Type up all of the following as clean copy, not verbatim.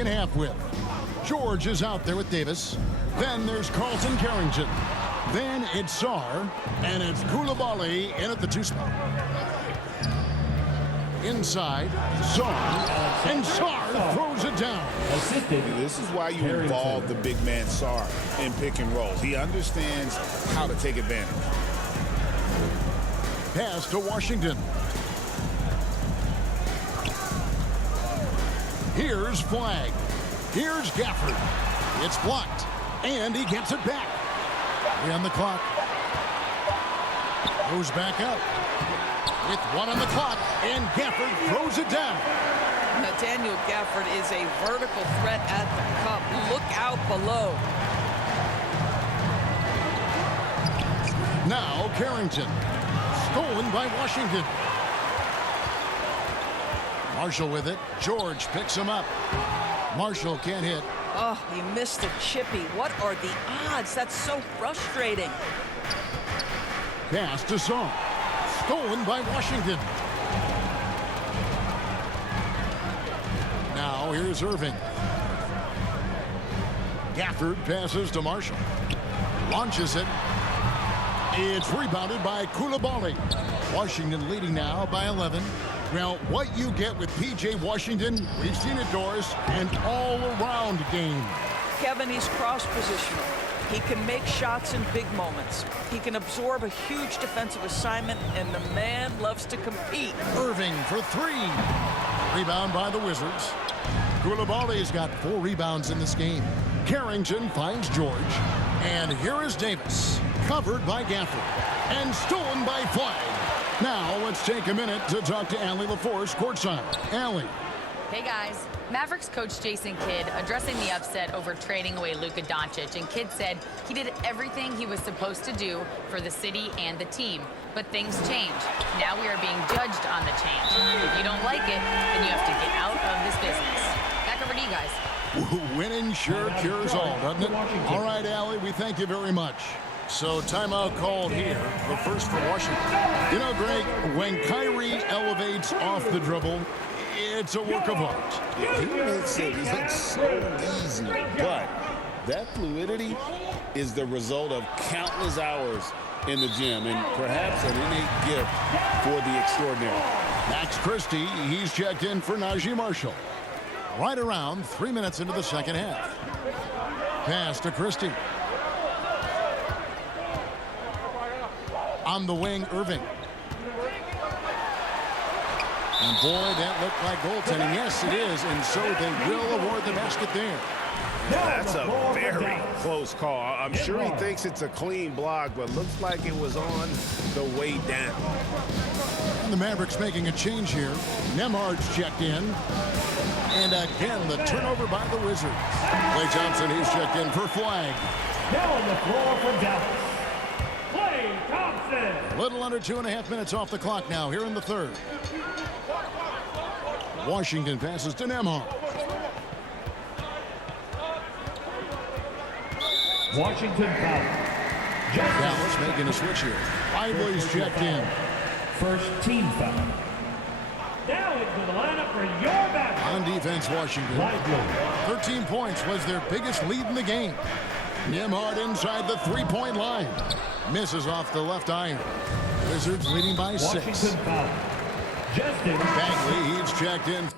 second half with. George is out there with Davis. Then there's Carlton Carrington. Then it's Sarr, and it's Koulibaly in at the 2 spot. Inside, Sarr, and Sarr throws it down. This is why you involve the big man Sarr in pick and roll. He understands how to take advantage. Pass to Washington. Here's Flag. Here's Gafford. It's blocked, and he gets it back. 3 on the clock. Goes back up. With 1 on the clock, and Gafford throws it down. Nathaniel Gafford is a vertical threat at the cup. Look out below. Now Carrington. Stolen by Washington. Marshall with it. George picks him up. Marshall can't hit. Oh, he missed a chippy. What are the odds? That's so frustrating. Pass to Sarr. Stolen by Washington. Now here's Irving. Gafford passes to Marshall. Launches it. It's rebounded by Koulibaly. Washington leading now by 11. Well, what you get with P.J. Washington, we've seen it, Doris, an all-around game. Kevin, he's cross-positional. He can make shots in big moments. He can absorb a huge defensive assignment, and the man loves to compete. Irving for 3. Rebound by the Wizards. Koulibaly's got 4 rebounds in this game. Carrington finds George. And here is Davis. Covered by Gafford. And stolen by Flag. Now let's take a minute to talk to Allie LaForce courtside. Allie. Hey guys, Mavericks coach Jason Kidd addressing the upset over trading away Luka Doncic, and Kidd said he did everything he was supposed to do for the city and the team. But things change. Now we are being judged on the change. If you don't like it, then you have to get out of this business. Back over to you guys. Winning sure cures all, doesn't it? All right, Allie, we thank you very much. So timeout called here, the first for Washington. You know, Greg, when Kyrie elevates off the dribble, it's a work of art. Yeah, he makes it look so easy, but that fluidity is the result of countless hours in the gym and perhaps an innate gift for the extraordinary. Max Christie, he's checked in for Najee Marshall. Right around 3 minutes into the second half. Pass to Christie. On the wing, Irving. And boy, that looked like goaltending. Yes, it is. And so they will award the basket there. That's a very close call. I'm sure he thinks it's a clean block, but looks like it was on the way down. And the Mavericks making a change here. Nembhard's checked in. And again, the turnover by the Wizards. Klay Thompson, he's checked in for Flag. Now on the floor for Dallas, Klay Thompson. A little under 2.5 minutes off the clock now here in the third. Washington passes to Nembhard. Washington foul. Dallas making a switch here. Lively's checked in. First team foul. Now into the lineup for your Mavericks. On defense, Washington. Lively. 13 points was their biggest lead in the game. Nembhard inside the three-point line. Misses off the left iron. Wizards leading by 6. Washington foul. Justin Bagley, he's checked in.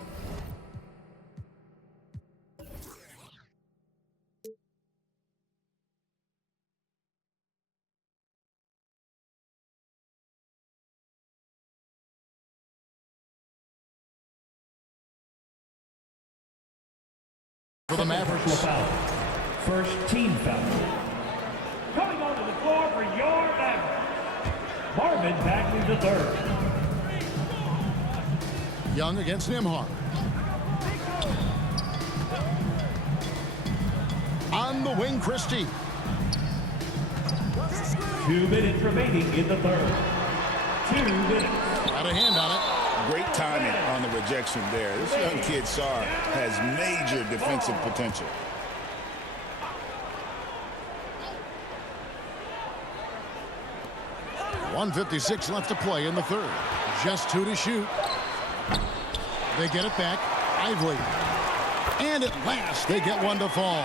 For the Mavericks. foul. First team foul. Coming onto the floor for your Mavericks, Marvin Bagley III. Young against Nembhard. On the wing, Christie. 2 minutes remaining in the third. 2 minutes. Got a hand on it. Great timing on the rejection there. This young kid, Sarr, has major defensive potential. .156 left to play in the third. Just 2 to shoot. They get it back. Lively. And at last, they get one to fall.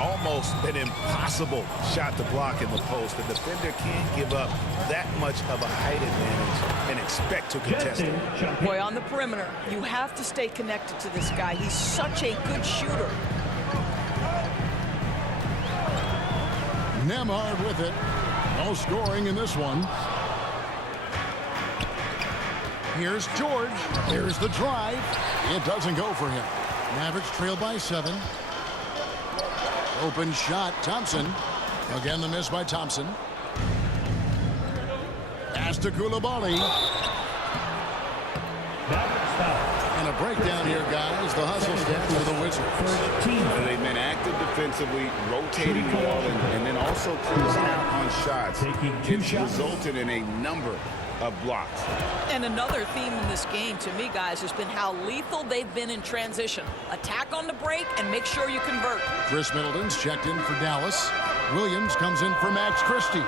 Almost an impossible shot to block in the post. The defender can't give up that much of a height advantage and expect to contest it. Boy, on the perimeter, you have to stay connected to this guy. He's such a good shooter. Nembhard with it. No scoring in this one. Here's George. Here's the drive. It doesn't go for him. Mavericks trail by 7. Open shot, Thompson. Again, the miss by Thompson. Pass to Coulibaly. And a breakdown here, guys. The hustle stats for the Wizards. They've been active defensively, rotating the ball, and then also closing out on shots. It's resulted in a number of blocks. And another theme in this game, to me, guys, has been how lethal they've been in transition. Attack on the break and make sure you convert. Chris Middleton's checked in for Dallas. Williams comes in for Max Christie.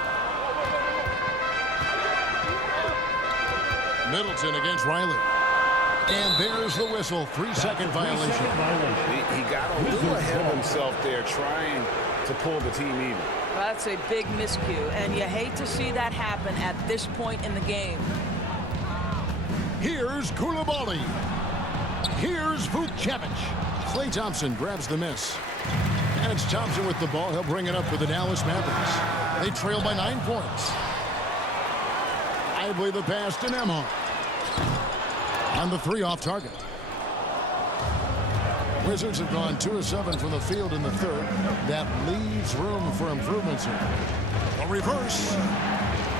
Middleton against Riley. And there's the whistle. 3-second violation. He got a little ahead of himself there, trying to pull the team even. That's a big miscue, and you hate to see that happen at this point in the game. Here's Coulibaly. Here's Vucevic. Klay Thompson grabs the miss. And it's Thompson with the ball. He'll bring it up for the Dallas Mavericks. They trail by 9 points. I believe the pass to Nembhard. On the 3 off target. Wizards have gone 2 of 7 from the field in the third. That leaves room for improvements here. A reverse.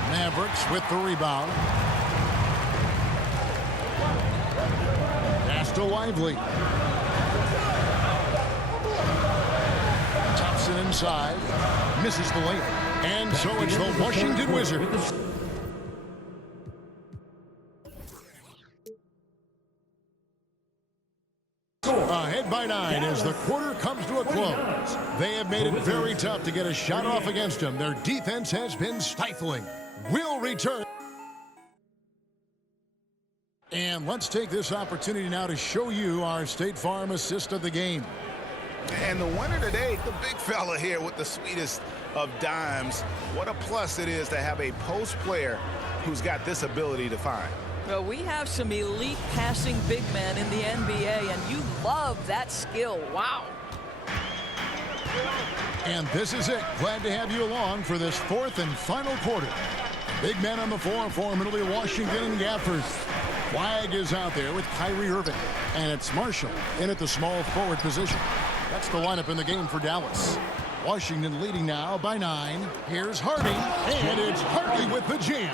Mavericks with the rebound. Pass to Lively. Thompson inside. Misses the layup. And so it's the Washington Wizards. Ahead by 9 as the quarter comes to a close. They have made it very tough to get a shot off against them. Their defense has been stifling. Will return. And let's take this opportunity now to show you our State Farm assist of the game. And the winner today, the big fella here with the sweetest of dimes. What a plus it is to have a post player who's got this ability to find. Well, we have some elite passing big men in the NBA, and you love that skill. Wow. And this is it. Glad to have you along for this 4th and final quarter. Big men on the floor for Middle Washington and Gafford. Flag is out there with Kyrie Irving. And it's Marshall in at the small forward position. That's the lineup in the game for Dallas. Washington leading now by 9. Here's Hardy. And it's Hardy with the jam.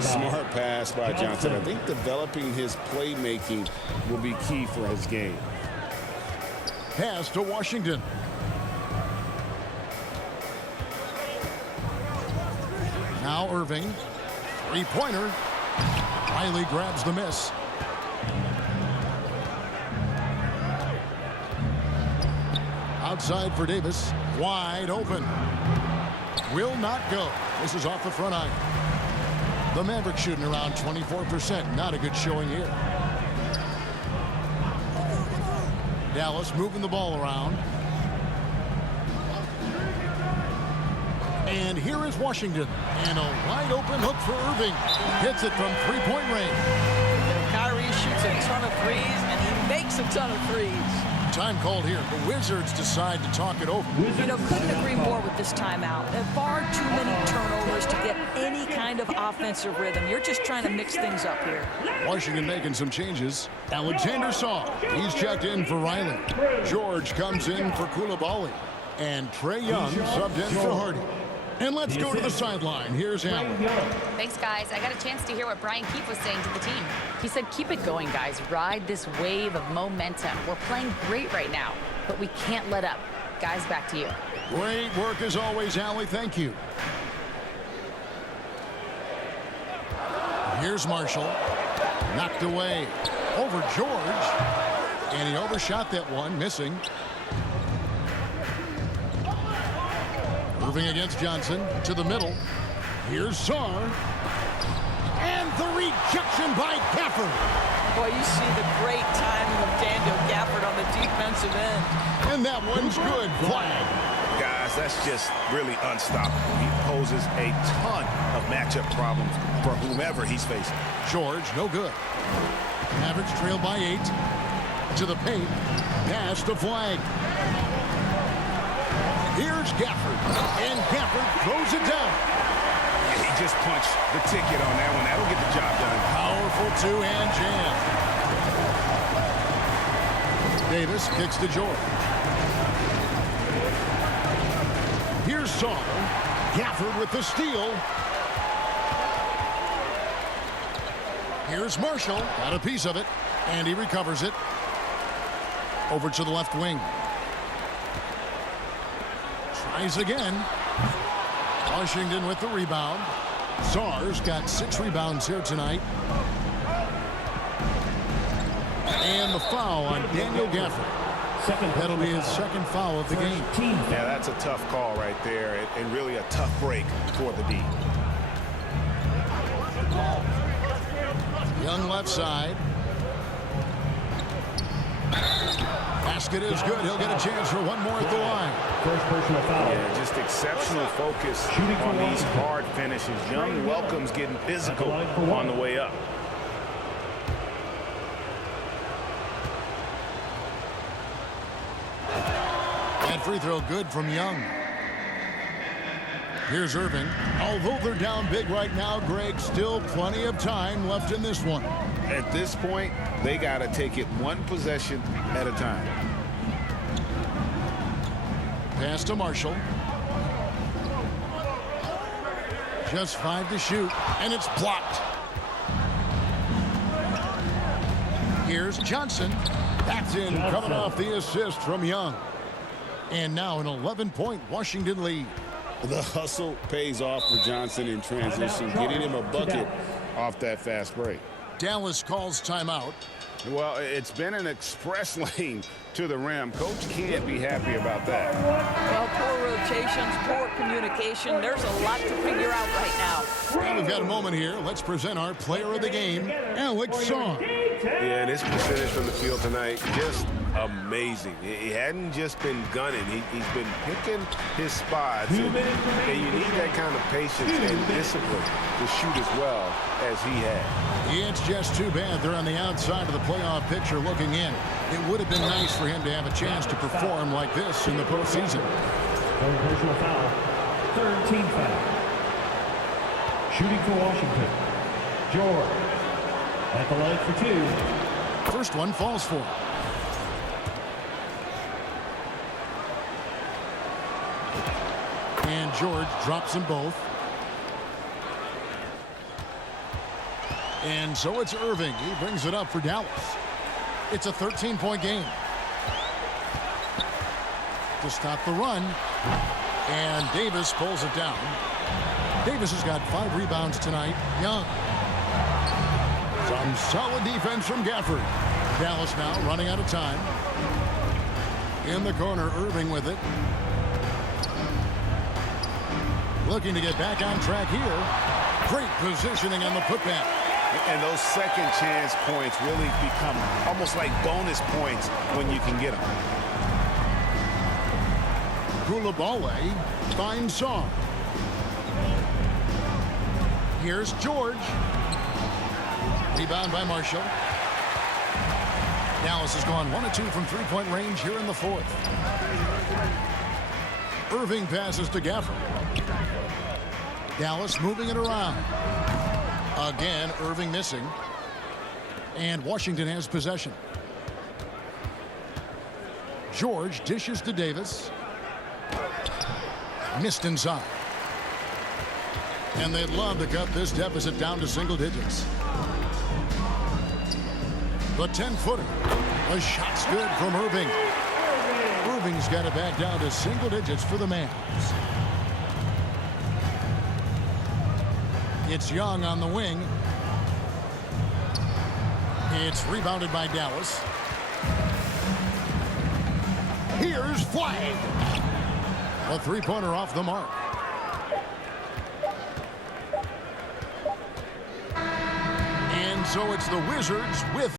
Smart pass by Johnson. I think developing his playmaking will be key for his game. Pass to Washington. Now Irving. 3-pointer. Riley grabs the miss. Outside for Davis. Wide open. Will not go. This is off the front iron. The Mavericks shooting around 24%. Not a good showing here. Dallas moving the ball around. And here is Washington. And a wide open hook for Irving. Hits it from 3-point range. Kyrie shoots a ton of threes, and he makes a ton of threes. Time called here. The Wizards decide to talk it over. You know, couldn't agree more with this timeout. There are far too many turnovers to get any kind of offensive rhythm. You're just trying to mix things up here. Washington making some changes. Alexander Saw. He's checked in for Riley. George comes in for Coulibaly. And Trae Young subbed in for Hardy. And let's go to the sideline. Here's Allen. Thanks, guys. I got a chance to hear what Brian Keefe was saying to the team. He said, keep it going, guys. Ride this wave of momentum. We're playing great right now, but we can't let up. Guys, back to you. Great work as always, Allie. Thank you. Here's Marshall. Knocked away over George. And he overshot that one, missing. Irving against Johnson to the middle. Here's Sarr. And the rejection by Gafford. Boy, you see the great timing of Daniel Gafford on the defensive end. And that one's good. Flag. Guys, that's just really unstoppable. He poses a ton of matchup problems for whomever he's facing. George, no good. Mavericks trail by 8. To the paint. Pass to Flag. Here's Gafford. And Gafford throws it down. He just punched the ticket on that one. That'll get the job done. Powerful two-hand jam. Davis kicks to George. Here's Saul. Gafford with the steal. Here's Marshall. Got a piece of it. And he recovers it. Over to the left wing. Tries again. Washington with the rebound. Sars got 6 rebounds here tonight. And the foul on Daniel Gafford. That'll be his second foul of the game. Yeah, that's a tough call right there, and really a tough break for the D. Young left side. Basket is good. He'll get a chance for one more at the line. First personal foul. Yeah, just exceptional focus on these hard finishes. Young welcomes getting physical on the way up. That free throw good from Young. Here's Irving. Although they're down big right now, Greg, still plenty of time left in this one. At this point, they got to take it one possession at a time. Pass to Marshall. Just 5 to shoot, and it's blocked. Here's Johnson. That's in, coming off the assist from Young. And now an 11-point Washington lead. The hustle pays off for Johnson in transition, getting him a bucket off that fast break. Dallas calls timeout. Well, it's been an express lane to the rim. Coach can't be happy about that. Well, poor rotations, poor communication. There's a lot to figure out right now. Well, we've got a moment here. Let's present our player of the game, Alex Song. Yeah, and his percentage from the field tonight, just amazing. He hadn't just been gunning. He's been picking his spots. And you need that kind of patience and discipline to shoot as well as he had. It's just too bad they're on the outside of the playoff picture looking in. It would have been nice for him to have a chance to perform like this in the postseason. Third personal foul. Third team foul. Shooting for Washington. George. At the line for 2. First one falls for him. And George drops them both. And so it's Irving. He brings it up for Dallas. It's a 13-point game. To stop the run. And Davis pulls it down. Davis has got 5 rebounds tonight. Young. Some solid defense from Gafford. Dallas now running out of time. In the corner, Irving with it. Looking to get back on track here. Great positioning on the putback. And those second chance points really become almost like bonus points when you can get them. Coulibaly finds Song. Here's George. Rebound by Marshall. Dallas has gone 1 of 2 from three-point range here in the fourth. Irving passes to Gafford. Dallas moving it around. Again, Irving missing. And Washington has possession. George dishes to Davis. Missed inside. And they'd love to cut this deficit down to single digits. The 10-footer. The shot's good from Irving. Irving's got it back down to single digits for the Mavs. It's Young on the wing. It's rebounded by Dallas. Here's Flag. A three-pointer off the mark. And so it's the Wizards with